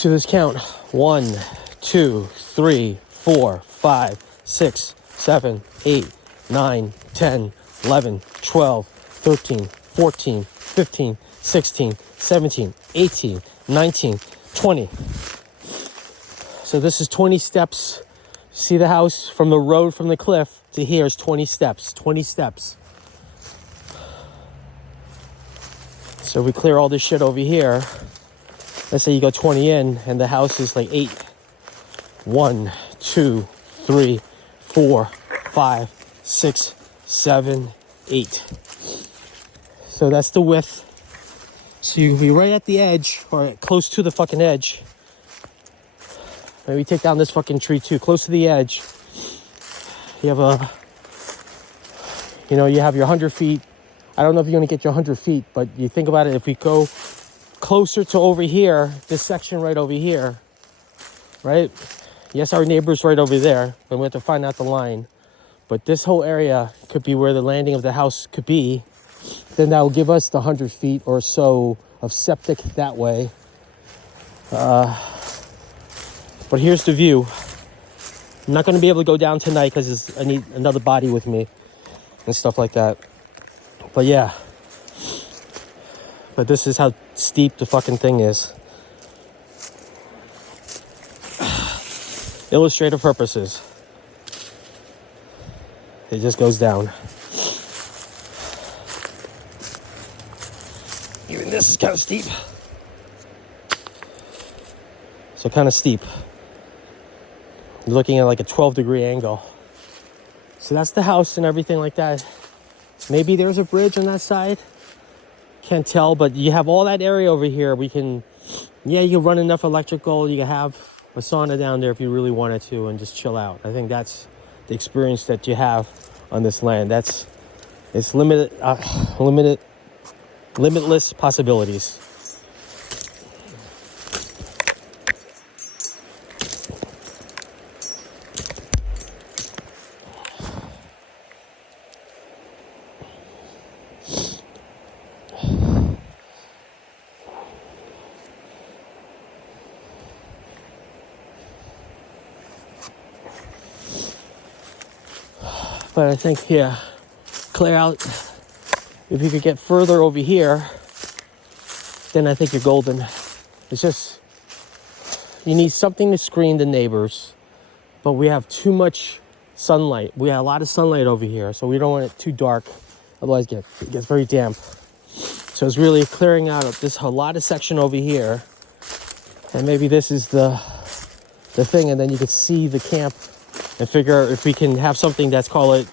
So let's count. 1, 2, 3, 4, 5, 6, 7, 8, 9, 10, 11, 12, 13, 14, 15, 16, 17, 18, 19, 20. So this is 20 steps. See the house from the road, from the cliff to here is 20 steps. 20 steps. So we clear all this shit over here. Let's say you go 20 in and the house is like 8. 1, 2, 3, 4, 5, 6, 7, 8. So that's the width. So you can be right at the edge or close to the fucking edge. Maybe take down this fucking tree too, close to the edge. You have you have your 100 feet. I don't know if you're going to get your 100 feet, but you think about it. If we go closer to over here, this section right over here, right? Yes, our neighbor's right over there, and we have to find out the line. But this whole area could be where the landing of the house could be. Then that will give us the 100 feet or so of septic that way. But here's the view. I'm not going to be able to go down tonight because I need another body with me and stuff like that. But yeah. But this is how steep the fucking thing is. Illustrative purposes. It just goes down. Even this is kind of steep. So kind of steep. You're looking at like a 12-degree angle. So that's the house and everything like that. Maybe there's a bridge on that side. Can't tell, but you have all that area over here. You can run enough electrical. You can have a sauna down there if you really wanted to and just chill out. I think that's the experience that you have on this land. It's limitless possibilities. But I think, clear out. If you could get further over here, then I think you're golden. It's just, you need something to screen the neighbors. But we have too much sunlight. We have a lot of sunlight over here, so we don't want it too dark. Otherwise, it gets very damp. So it's really clearing out a lot of section over here. And maybe this is the thing, and then you could see the camp and figure if we can have something that's call it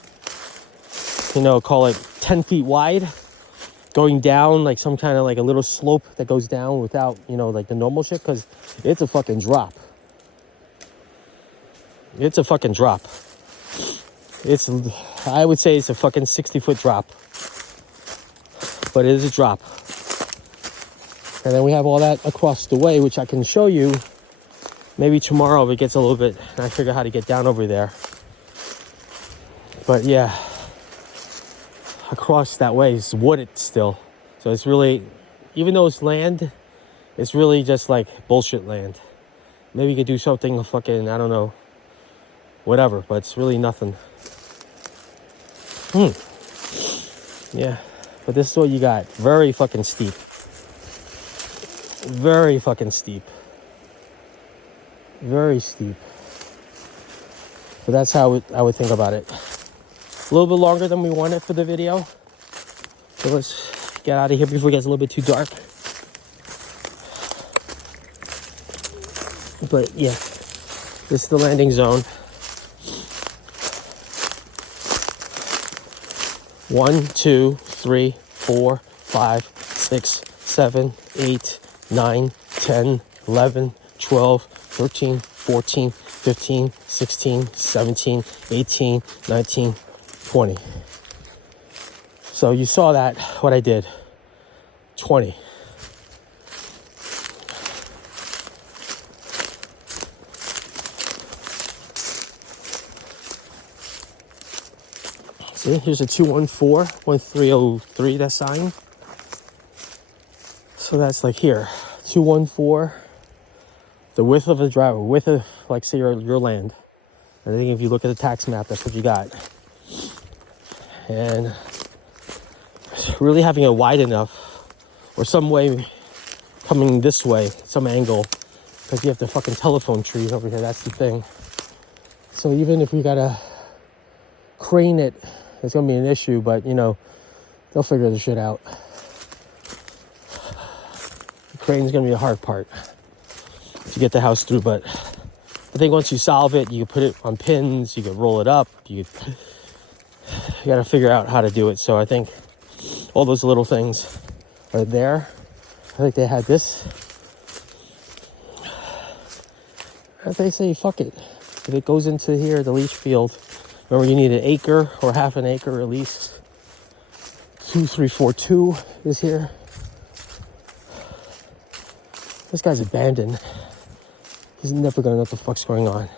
10 feet wide, going down like some kind of like a little slope that goes down without, like the normal shit, because it's a fucking drop. It's a fucking drop. I would say it's a fucking 60-foot drop. But it is a drop. And then we have all that across the way, which I can show you maybe tomorrow if it gets a little bit, and I figure out how to get down over there. But yeah, across that way is wooded still. So it's really, even though it's land, it's really just like bullshit land. Maybe you could do something fucking, I don't know, whatever, but it's really nothing. Yeah, but this is what you got. Very fucking steep. Very fucking steep. Very steep. But that's how I would think about it. A little bit longer than we wanted for the video. So let's get out of here before it gets a little bit too dark. But yeah, this is the landing zone. 1, 2, 3, 4, 5, 6, 7, 8, 9, 10, 11, 12, 13, 14, 15, 16, 17, 18, 19, 20. So you saw that, what I did. 20. See, here's a 214, 1303, that sign. So that's like here, 214, the width of the driveway, width of, like, say, your land. I think if you look at the tax map, that's what you got. And really having it wide enough, or some way coming this way, some angle, because you have the fucking telephone trees over here. That's the thing. So even if we gotta crane it, it's gonna be an issue, but you know, they'll figure the shit out. The crane's gonna be the hard part to get the house through, but I think once you solve it, you can put it on pins, you can roll it up, you gotta figure out how to do it. So I think all those little things are there. I think they had this. They say, fuck it. If it goes into here, the leach field, remember you need an acre or half an acre at least. 2342 is here. This guy's abandoned. He's never gonna know what the fuck's going on.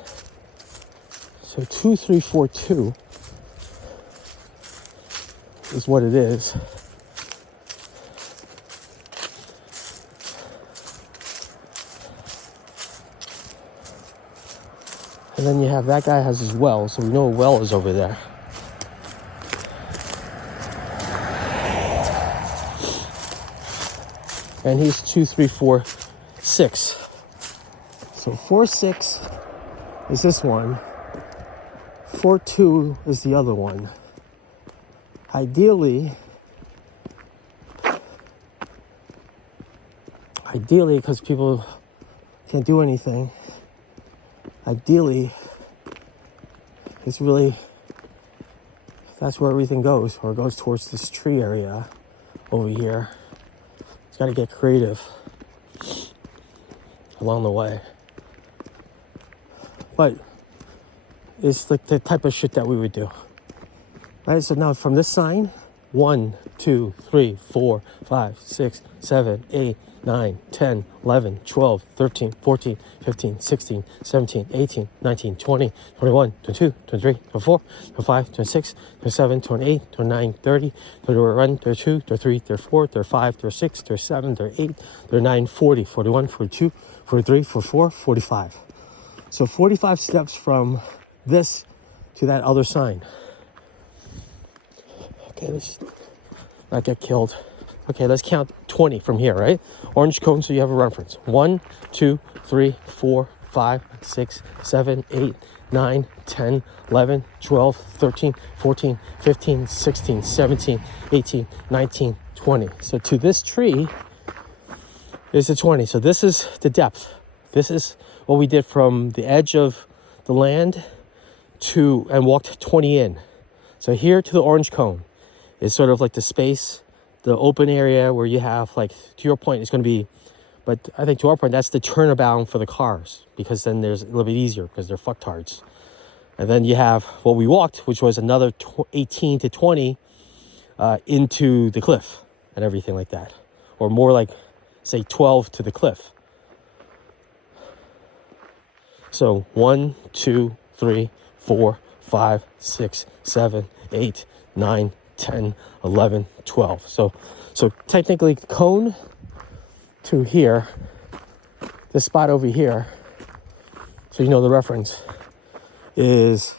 So 2342 is what it is. And then you have that guy has his well, so we know a well is over there. And he's 2346. So 46 is this one. 42 is the other one. Ideally, because people can't do anything, ideally, it's really, that's where everything goes, or it goes towards this tree area over here. It's got to get creative along the way. But it's like the type of shit that we would do. Right, so now from this sign, 1, 2, 3, 4, 5, 6, 7, 8, 9, 10, 11, 12, 13, 14, 15, 16, 17, 18, 19, 20, 21, 22, 23, 24, 25, 26, 27, 28, 29, 30, 31, 32, 33, 34, 35, 36, 37, 38, 39, 40, 41, 42, 43, 44, 45. So 45 steps from this to that other sign. Okay, let's not get killed. Okay, let's count 20 from here, right? Orange cone, so you have a reference. 1, 2, 3, 4, 5, 6, 7, 8, 9, 10, 11, 12, 13, 14, 15, 16, 17, 18, 19, 20. So to this tree is the 20. So this is the depth. This is what we did from the edge of the land to, and walked 20 in. So here to the orange cone is sort of like the space, the open area where you have, like, to your point, it's going to be, but I think to our point, that's the turnabout for the cars, because then there's a little bit easier because they're fucktards. And then you have what we walked, which was another 18 to 20 into the cliff and everything like that. Or more like, say, 12 to the cliff. So 1, 2, 3, 4, 5, 6, 7, 8, 9, 10, 11, 12. So technically cone to here, this spot over here, so you know the reference, is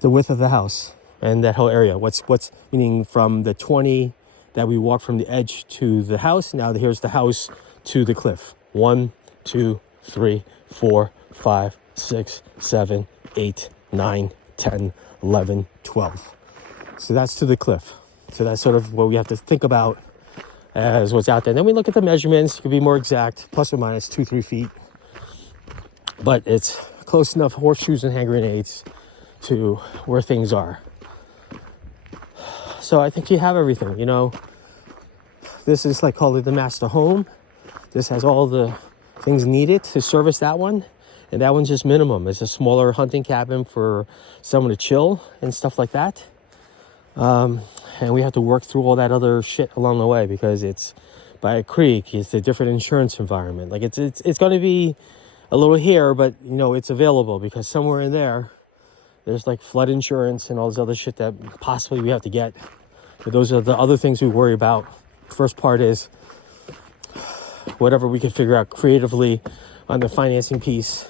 the width of the house and that whole area. What's meaning from the 20 that we walked from the edge to the house, now here's the house to the cliff. 1, 2, 3, 4, 5, 6, 7, 8, 9, 10, 11, 12. So that's to the cliff. So that's sort of what we have to think about as what's out there. And then we look at the measurements. You can be more exact, plus or minus 2-3 feet. But it's close enough, horseshoes and hand grenades, to where things are. So I think you have everything, you know. This is like called the master home. This has all the things needed to service that one. And that one's just minimum. It's a smaller hunting cabin for someone to chill and stuff like that. And we have to work through all that other shit along the way because it's by a creek. It's a different insurance environment. Like it's going to be a little here, but you know, it's available because somewhere in there's like flood insurance and all this other shit that possibly we have to get. But those are the other things we worry about. First part is whatever we can figure out creatively on the financing piece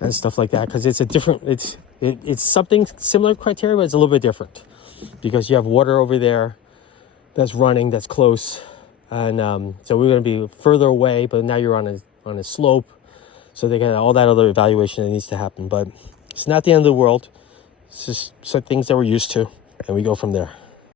and stuff like that, because it's a different, it's something similar criteria, but it's a little bit different because you have water over there that's running, that's close, and so we're going to be further away, but now you're on a slope, so they got all that other evaluation that needs to happen. But it's not the end of the world. It's just some things that we're used to, and we go from there.